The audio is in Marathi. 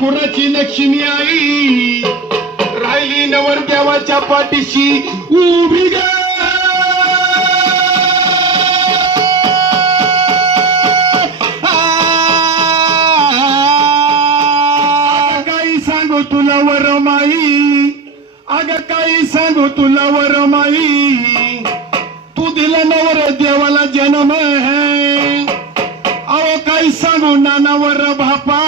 ठाकुराची लक्ष्मी आई राहिली नवरदेवाच्या पाठीशी उभी ग. काही सांगू तुला वरमाई, अग काही सांगू तुला वरमाई, तू दिला नवरदेवाला जन्म है. अहो काही सांगू नानावर बापा